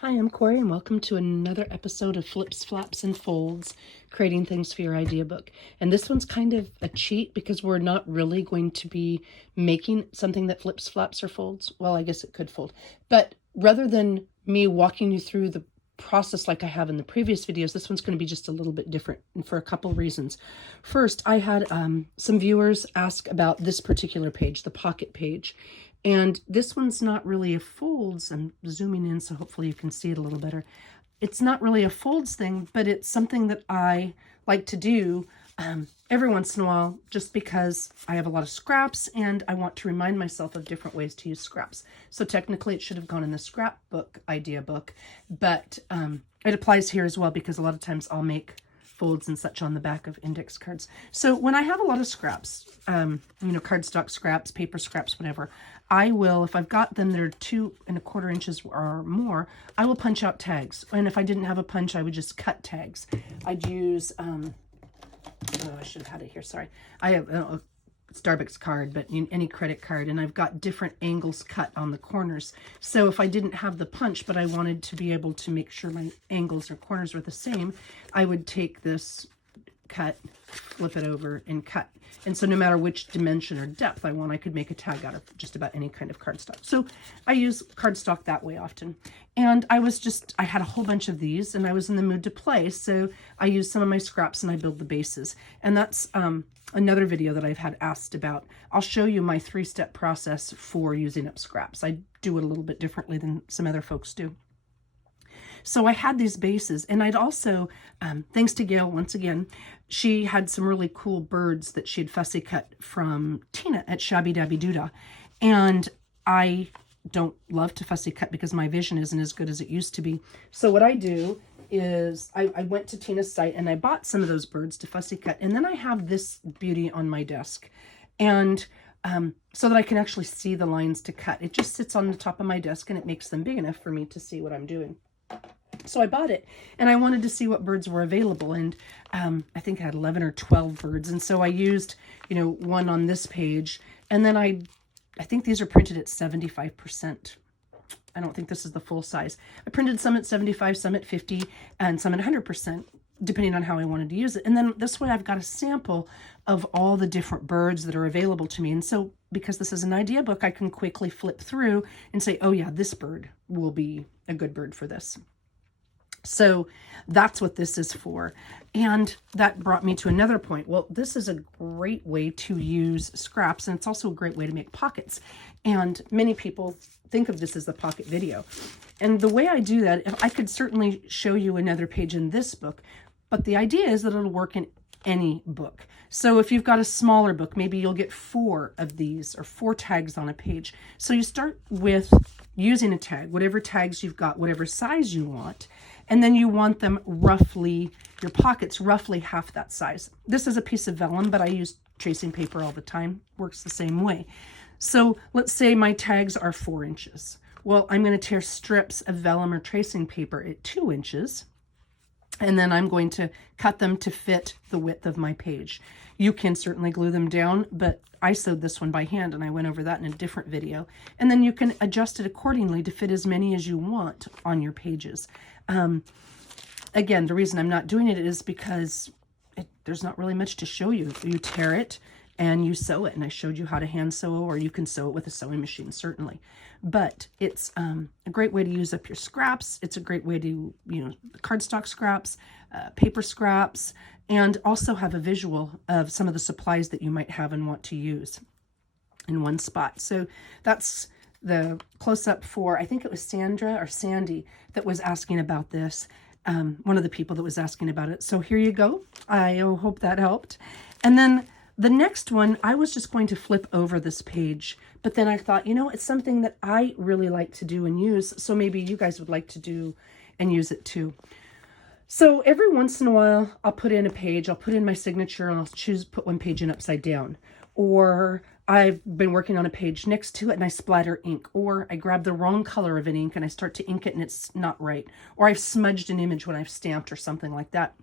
Hi, I'm Corey, and welcome to another episode of Flips, Flaps, and Folds, creating things for your idea book. And this one's kind of a cheat because we're not really going to be making something that flips, flaps, or folds. Well, I guess it could fold. But rather than me walking you through the process like I have in the previous videos, this one's going to be just a little bit different, and for a couple reasons. First, I had some viewers ask about this particular page, the pocket page. And this one's not really a folds. I'm zooming in so hopefully you can see it a little better. It's not really a folds thing, but it's something that I like to do every once in a while, just because I have a lot of scraps and I want to remind myself of different ways to use scraps. So technically it should have gone in the scrapbook idea book, but it applies here as well because a lot of times I'll make folds and such on the back of index cards. So when I have a lot of scraps, cardstock scraps, paper scraps, whatever, I will, if I've got them that are 2 1/4 inches or more, I will punch out tags. And if I didn't have a punch, I would just cut tags. I'd use, I should have had it here, sorry. I have a Starbucks card, but any credit card, and I've got different angles cut on the corners. So if I didn't have the punch, but I wanted to be able to make sure my angles or corners were the same, I would take this cut, flip it over, and cut. And so no matter which dimension or depth I want, I could make a tag out of just about any kind of cardstock. So I use cardstock that way often. And I had a whole bunch of these and I was in the mood to play. So I used some of my scraps and I build the bases. And that's another video that I've had asked about. I'll show you my 3-step process for using up scraps. I do it a little bit differently than some other folks do. So I had these bases, and I'd also, thanks to Gail once again, she had some really cool birds that she'd fussy cut from Tina at Shabby Dabby Doodah. And I don't love to fussy cut because my vision isn't as good as it used to be. So what I do is I went to Tina's site and I bought some of those birds to fussy cut. And then I have this beauty on my desk. And so that I can actually see the lines to cut. It just sits on the top of my desk and it makes them big enough for me to see what I'm doing. So I bought it and I wanted to see what birds were available, and I think I had 11 or 12 birds, and so I used one on this page, and then I think these are printed at 75%. I don't think this is the full size. I printed some at 75, some at 50, and some at 100%, depending on how I wanted to use it. And then this way I've got a sample of all the different birds that are available to me. And so because this is an idea book, I can quickly flip through and say, oh yeah, this bird will be a good bird for this. So that's what this is for. And that brought me to another point. Well, this is a great way to use scraps, and it's also a great way to make pockets. And many people think of this as the pocket video. And the way I do that, I could certainly show you another page in this book, but the idea is that it'll work in any book. So if you've got a smaller book, maybe you'll get 4 of these or 4 tags on a page. So you start with using a tag, whatever tags you've got, whatever size you want, and then you want them roughly, your pockets roughly half that size. This is a piece of vellum, but I use tracing paper all the time. Works the same way. So let's say my tags are 4 inches. Well, I'm going to tear strips of vellum or tracing paper at 2 inches. And then I'm going to cut them to fit the width of my page. You can certainly glue them down, but I sewed this one by hand and I went over that in a different video. And then you can adjust it accordingly to fit as many as you want on your pages. Again, the reason I'm not doing it is because there's not really much to show you. You tear it and you sew it, and I showed you how to hand sew, or you can sew it with a sewing machine, certainly. But it's a great way to use up your scraps. It's a great way to, cardstock scraps, paper scraps, and also have a visual of some of the supplies that you might have and want to use in one spot. So that's the close-up for, I think it was Sandra or Sandy that was asking about this. One of the people that was asking about it. So here you go. I hope that helped. And then the next one, I was just going to flip over this page, but then I thought, it's something that I really like to do and use, so maybe you guys would like to do and use it too. So every once in a while, I'll put in a page, I'll put in my signature, and I'll put one page in upside down. Or I've been working on a page next to it and I splatter ink, or I grab the wrong color of an ink and I start to ink it and it's not right. Or I've smudged an image when I've stamped or something like that.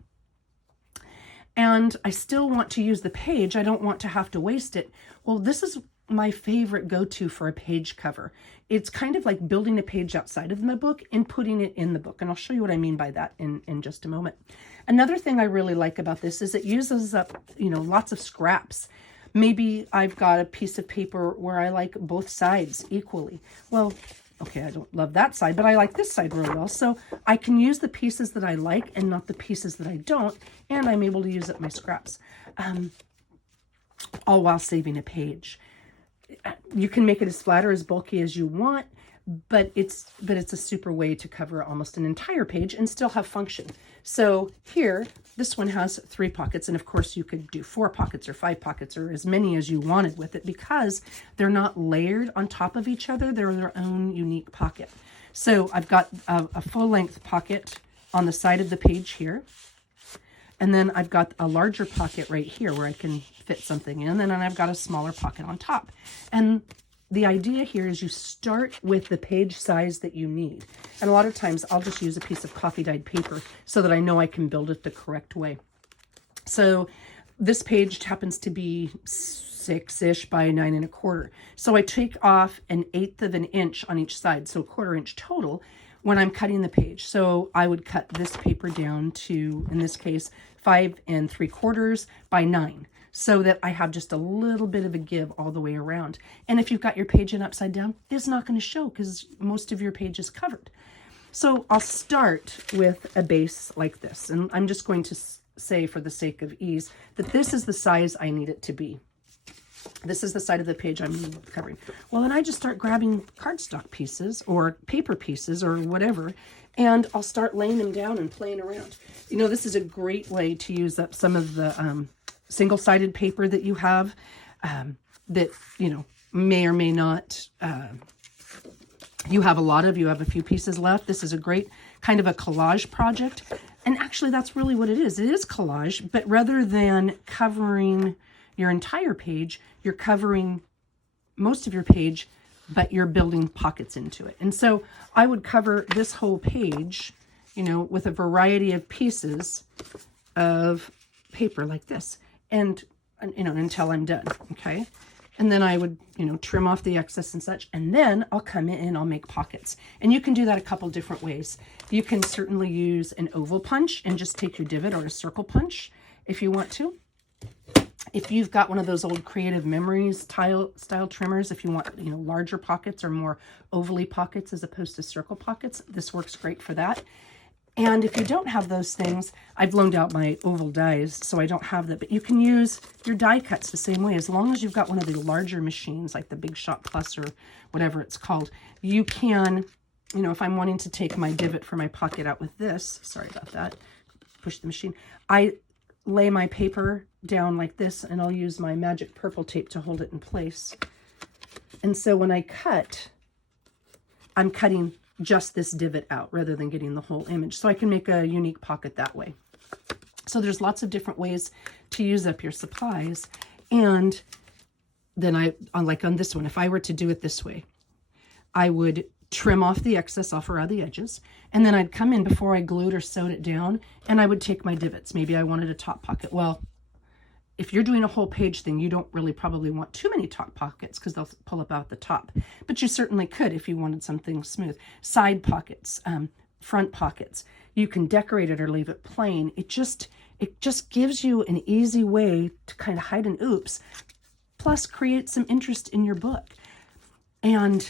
And I still want to use the page. I don't want to have to waste it. Well, this is my favorite go-to for a page cover. It's kind of like building a page outside of my book and putting it in the book. And I'll show you what I mean by that in just a moment. Another thing I really like about this is it uses up, lots of scraps. Maybe I've got a piece of paper where I like both sides equally. Well, okay, I don't love that side, but I like this side really well. So I can use the pieces that I like and not the pieces that I don't, and I'm able to use up my scraps, all while saving a page. You can make it as flat or as bulky as you want, but it's a super way to cover almost an entire page and still have function. So here, this one has 3 pockets, and of course you could do 4 pockets or 5 pockets or as many as you wanted with it because they're not layered on top of each other. They're their own unique pocket. So I've got a full-length pocket on the side of the page here, and then I've got a larger pocket right here where I can fit something in, and then I've got a smaller pocket on top. And the idea here is you start with the page size that you need. And a lot of times I'll just use a piece of coffee dyed paper so that I know I can build it the correct way. So this page happens to be 6-ish by 9 1/4. So I take off 1/8 of an inch on each side, so 1/4 inch total when I'm cutting the page. So I would cut this paper down to, in this case, 5 3/4 by 9. So that I have just a little bit of a give all the way around. And if you've got your page in upside down, it's not going to show because most of your page is covered. So I'll start with a base like this. And I'm just going to say, for the sake of ease, that this is the size I need it to be. This is the side of the page I'm covering. Well, then I just start grabbing cardstock pieces or paper pieces or whatever, and I'll start laying them down and playing around. This is a great way to use up some of the single-sided paper that you have that, may or may not, you have a lot of, you have a few pieces left. This is a great kind of a collage project. And actually that's really what it is. It is collage, but rather than covering your entire page, you're covering most of your page, but you're building pockets into it. And so I would cover this whole page, with a variety of pieces of paper like this. And until I'm done, okay? And then I would, trim off the excess and such, and then I'll come in and I'll make pockets. And you can do that a couple different ways. You can certainly use an oval punch and just take your divot, or a circle punch if you want to. If you've got one of those old Creative Memories style trimmers, if you want, larger pockets or more ovally pockets as opposed to circle pockets, this works great for that. And if you don't have those things, I've loaned out my oval dies, so I don't have that. But you can use your die cuts the same way. As long as you've got one of the larger machines, like the Big Shot Plus or whatever it's called, you can, if I'm wanting to take my divot for my pocket out with this, sorry about that, push the machine, I lay my paper down like this, and I'll use my magic purple tape to hold it in place. And so when I cut, I'm cutting just this divot out rather than getting the whole image. So I can make a unique pocket that way. So there's lots of different ways to use up your supplies. And then like on this one, if I were to do it this way, I would trim off the excess off around the edges, and then I'd come in before I glued or sewed it down, and I would take my divots. Maybe I wanted a top pocket. Well, if you're doing a whole page thing, you don't really probably want too many top pockets because they'll pull up out the top. But you certainly could if you wanted something smooth. Side pockets, front pockets. You can decorate it or leave it plain. It just gives you an easy way to kind of hide an oops, plus create some interest in your book. And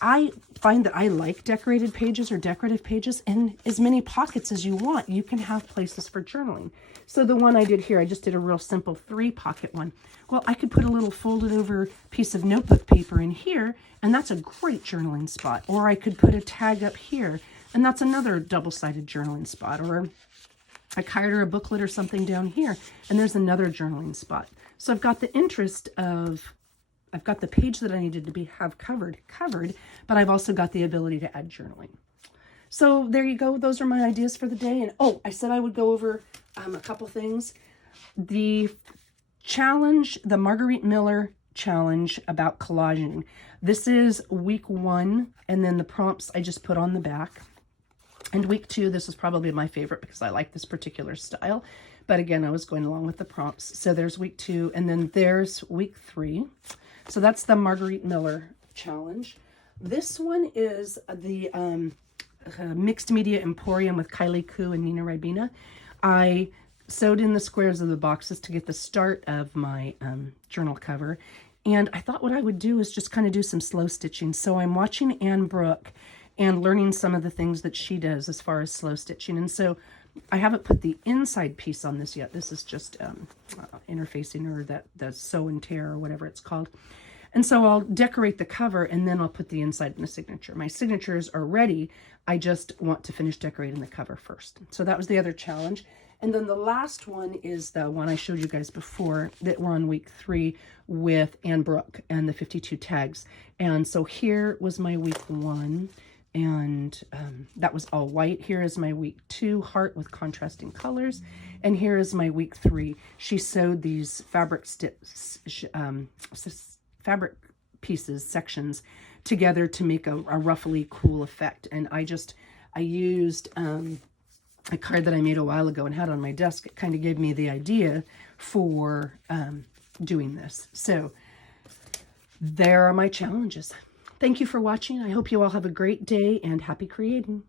I find that I like decorated pages or decorative pages, and as many pockets as you want. You can have places for journaling. So the one I did here, I just did a real simple 3-pocket one. Well, I could put a little folded over piece of notebook paper in here, and that's a great journaling spot. Or I could put a tag up here, and that's another double-sided journaling spot. Or a card or a booklet or something down here, and there's another journaling spot. So I've got the interest of, I've got the page that I needed to have covered, but I've also got the ability to add journaling. So there you go. Those are my ideas for the day. And oh, I said I would go over a couple things. The challenge, the Marguerite Miller challenge about collaging. This is week 1, and then the prompts I just put on the back. And week 2, this is probably my favorite because I like this particular style. But again, I was going along with the prompts. So there's week 2, and then there's week 3. So that's the Marguerite Miller challenge. This one is the Mixed Media Emporium with Kylie Koo and Nina Ribena. I sewed in the squares of the boxes to get the start of my journal cover. And I thought what I would do is just kind of do some slow stitching. So I'm watching Anne Brooke and learning some of the things that she does as far as slow stitching. And so I haven't put the inside piece on this yet. This is just interfacing, or the sew and tear, or whatever it's called. And so I'll decorate the cover and then I'll put the inside in the signature. My signatures are ready. I just want to finish decorating the cover first. So that was the other challenge. And then the last one is the one I showed you guys before, that we're on week 3 with Anne Brooke and the 52 tags. And so here was my week 1. And that was all white. Here is my week 2 heart with contrasting colors. And here is my week 3. She sewed these fabric pieces, sections together to make a ruffly cool effect. And I used a card that I made a while ago and had on my desk. It kind of gave me the idea for doing this. So there are my challenges. Thank you for watching. I hope you all have a great day and happy creating.